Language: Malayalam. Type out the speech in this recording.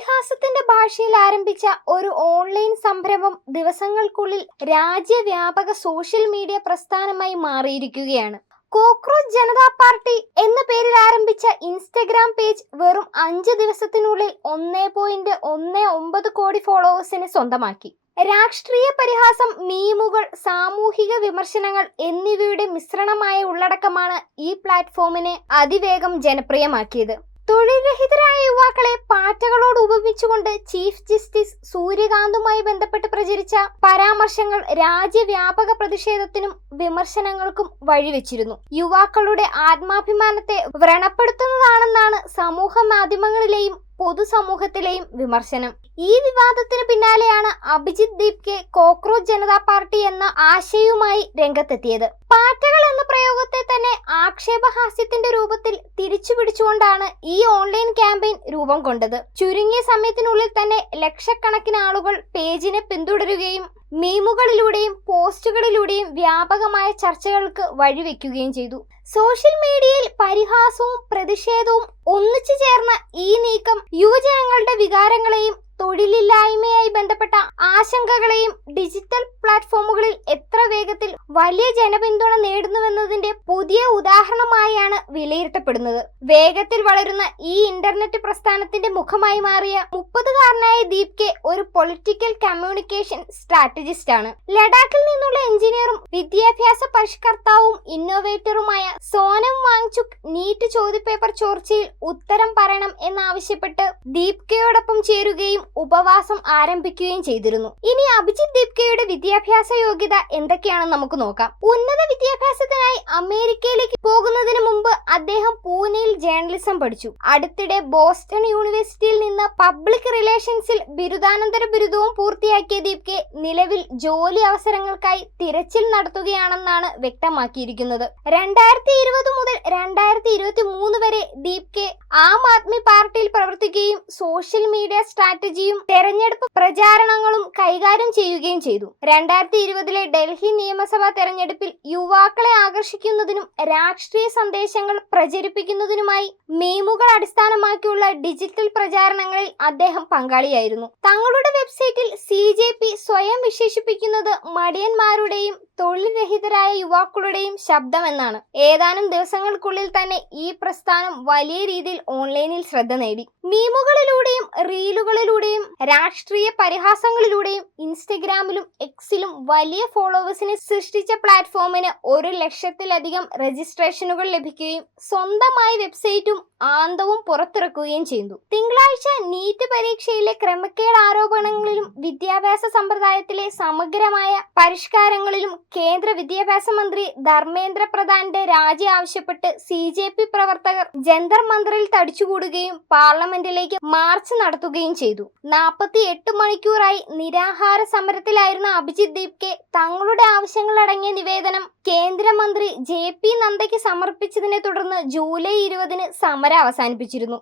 പരിഹാസത്തിന്റെ ഭാഷയിൽ ആരംഭിച്ച ഒരു ഓൺലൈൻ സംരംഭം ദിവസങ്ങൾക്കുള്ളിൽ രാജ്യവ്യാപക സോഷ്യൽ മീഡിയ പ്രസ്ഥാനമായി മാറിയിരിക്കുകയാണ്. കോക്രോച്ച് ജനതാ പാർട്ടി എന്ന പേരിൽ ആരംഭിച്ച ഇൻസ്റ്റഗ്രാം പേജ് വെറും 5 ദിവസത്തിനുള്ളിൽ 1.19 കോടി ഫോളോവേഴ്സിനെ സ്വന്തമാക്കി. രാഷ്ട്രീയ പരിഹാസം, മീമുകൾ, സാമൂഹിക വിമർശനങ്ങൾ എന്നിവയുടെ മിശ്രണമായ ഉള്ളടക്കമാണ് ഈ പ്ലാറ്റ്ഫോമിനെ അതിവേഗം ജനപ്രിയമാക്കിയത്. തൊഴിൽരഹിതരായ യുവാക്കളെ പാറ്റകളോട് ഉപമിച്ചുകൊണ്ട് ചീഫ് ജസ്റ്റിസ് സൂര്യകാന്തുമായി ബന്ധപ്പെട്ട് പ്രചരിച്ച പരാമർശങ്ങൾ രാജ്യവ്യാപക പ്രതിഷേധത്തിനും വിമർശനങ്ങൾക്കും വഴിവെച്ചിരുന്നു. യുവാക്കളുടെ ആത്മാഭിമാനത്തെ വ്രണപ്പെടുത്തുന്നതാണെന്നാണ് സമൂഹ മാധ്യമങ്ങളിലെയും പൊതുസമൂഹത്തിലെയും വിമർശനം. ഈ വിവാദത്തിന് പിന്നാലെയാണ് അഭിജിത്ത് ദീപ്കെ കോക്രോച്ച് ജനതാ പാർട്ടി എന്ന ആശയവുമായി രംഗത്തെത്തിയത്. പാറ്റകൾ എന്ന പ്രയോഗത്തെ തന്നെ ആക്ഷേപഹാസ്യത്തിന്റെ രൂപത്തിൽ തിരിച്ചുപിടിച്ചുകൊണ്ടാണ് ഈ ഓൺലൈൻ ക്യാമ്പയിൻ രൂപം കൊണ്ടത്. ചുരുങ്ങിയ സമയത്തിനുള്ളിൽ തന്നെ ലക്ഷക്കണക്കിന് ആളുകൾ പേജിനെ പിന്തുടരുകയും മീമുകളിലൂടെയും പോസ്റ്റുകളിലൂടെയും വ്യാപകമായ ചർച്ചകൾക്ക് വഴിവെക്കുകയും ചെയ്തു. സോഷ്യൽ മീഡിയയിൽ പരിഹാസവും പ്രതിഷേധവും ഒന്നിച്ചു ചേർന്ന ഈ നീക്കം യുവജനങ്ങളുടെ വികാരങ്ങളെയും തൊഴിലില്ലായ്മയായി ബന്ധപ്പെട്ട ആശങ്കകളെയും ഡിജിറ്റൽ പ്ലാറ്റ്ഫോമുകളിൽ എത്ര വേഗത്തിൽ വലിയ ജനപിന്തുണ നേടുന്നുവെന്നതിന്റെ പുതിയ ഉദാഹരണമായാണ് വിലയിരുത്തപ്പെടുന്നത്. വേഗത്തിൽ വളരുന്ന ഈ ഇന്റർനെറ്റ് പ്രസ്ഥാനത്തിന്റെ മുഖമായി മാറിയ 30-കാരനായ ദീപ്കെ ഒരു പൊളിറ്റിക്കൽ കമ്മ്യൂണിക്കേഷൻ സ്ട്രാറ്റജിസ്റ്റ് ആണ്. ലഡാക്കിൽ നിന്നുള്ള എഞ്ചിനീയറും വിദ്യാഭ്യാസ പരിഷ്കർത്താവും ഇന്നോവേറ്ററുമായ സോനം വാങ്ചുക് നീറ്റ് ചോദ്യപേപ്പർ ചോർച്ചയിൽ ഉത്തരം പറയണം എന്നാവശ്യപ്പെട്ട് ദീപ്കയോടൊപ്പം ചേരുകയും ഉപവാസം ആരംഭിക്കുകയും ചെയ്തിരുന്നു. ഇനി അഭിജിത്ത് ദീപ്കയുടെ വിദ്യാഭ്യാസ യോഗ്യത എന്തൊക്കെയാണെന്ന് നമുക്ക് നോക്കാം. ഉന്നത വിദ്യാഭ്യാസത്തിനായി അമേരിക്കയിലേക്ക് പോകുന്നതിന് മുമ്പ് അദ്ദേഹം പൂനെയിൽ ജേർണലിസം പഠിച്ചു. അടുത്തിടെ ബോസ്റ്റൺ യൂണിവേഴ്സിറ്റിയിൽ നിന്ന് പബ്ലിക് റിലേഷൻസിൽ ബിരുദാനന്തര ബിരുദവും പൂർത്തിയാക്കിയ ദീപ്കെ നിലവിൽ ജോലി അവസരങ്ങൾക്കായി തിരച്ചിൽ നടത്തുകയാണെന്നാണ് വ്യക്തമാക്കിയിരിക്കുന്നത്. 2020 മുതൽ 2023 വരെ ദീപ്കെ ആം ആദ്മി പാർട്ടിയിൽ പ്രവർത്തിക്കുകയും സോഷ്യൽ മീഡിയ സ്ട്രാറ്റജിയും തെരഞ്ഞെടുപ്പ് പ്രചാരണങ്ങളും കൈകാര്യം ചെയ്യുകയും ചെയ്തു. 2020 ഡൽഹി നിയമസഭാ തെരഞ്ഞെടുപ്പിൽ യുവാക്കളെ ആകർഷിക്കുന്നതിനും രാഷ്ട്രീയ സന്ദേശങ്ങൾ പ്രചരിപ്പിക്കുന്നതിനുമായി മീമുകൾ അടിസ്ഥാനമാക്കിയുള്ള ഡിജിറ്റൽ പ്രചാരണങ്ങളിൽ അദ്ദേഹം പങ്കാളിയായിരുന്നു. തങ്ങളുടെ വെബ്സൈറ്റിൽ CJP സ്വയം വിശേഷിപ്പിക്കുന്നത് മടിയന്മാരുടെയും തൊഴിൽരഹിതരായ യുവാക്കളുടെയും ശബ്ദമെന്നാണ്. ഏതാനും ദിവസങ്ങൾക്കുള്ളിൽ തന്നെ ഈ പ്രസ്ഥാനം വലിയ രീതിയിൽ ഓൺലൈനിൽ ശ്രദ്ധ നേടി. മീമുകളിലൂടെയും റീലുകളിലൂടെയും രാഷ്ട്രീയ പരിഹാസങ്ങളിലൂടെയും ഇൻസ്റ്റഗ്രാമിലും എക്സിലും വലിയ ഫോളോവേഴ്സിനെ സൃഷ്ടിച്ച പ്ലാറ്റ്ഫോമിന് 1,00,000-ലധികം രജിസ്ട്രേഷനുകൾ ലഭിക്കുകയും സ്വന്തമായി വെബ്സൈറ്റും ആന്തവും പുറത്തിറക്കുകയും ചെയ്തു. തിങ്കളാഴ്ച നീറ്റ് പരീക്ഷയിലെ ക്രമക്കേട് ആരോപണങ്ങളിലും വിദ്യാഭ്യാസ സമ്പ്രദായത്തിലെ സമഗ്രമായ പരിഷ്കാരങ്ങളിലും കേന്ദ്ര വിദ്യാഭ്യാസ മന്ത്രി ധർമ്മേന്ദ്ര പ്രധാന്റെ രാജി ആവശ്യപ്പെട്ട് CJP പ്രവർത്തകർ ജന്തർ മന്ദറിൽ തടിച്ചുകൂടുകയും പാർലമെന്റിലേക്ക് മാർച്ച് നടത്തുകയും ചെയ്തു. 48 മണിക്കൂറായി നിരാഹാര സമരത്തിലായിരുന്ന അഭിജിത്ത് ദീപ്കെ തങ്ങളുടെ ആവശ്യങ്ങളടങ്ങിയ നിവേദനം കേന്ദ്രമന്ത്രി JP നദ്ദയ്ക്ക് സമർപ്പിച്ചതിനെ തുടർന്ന് ജൂലൈ 20 സമരം അവസാനിപ്പിച്ചിരുന്നു.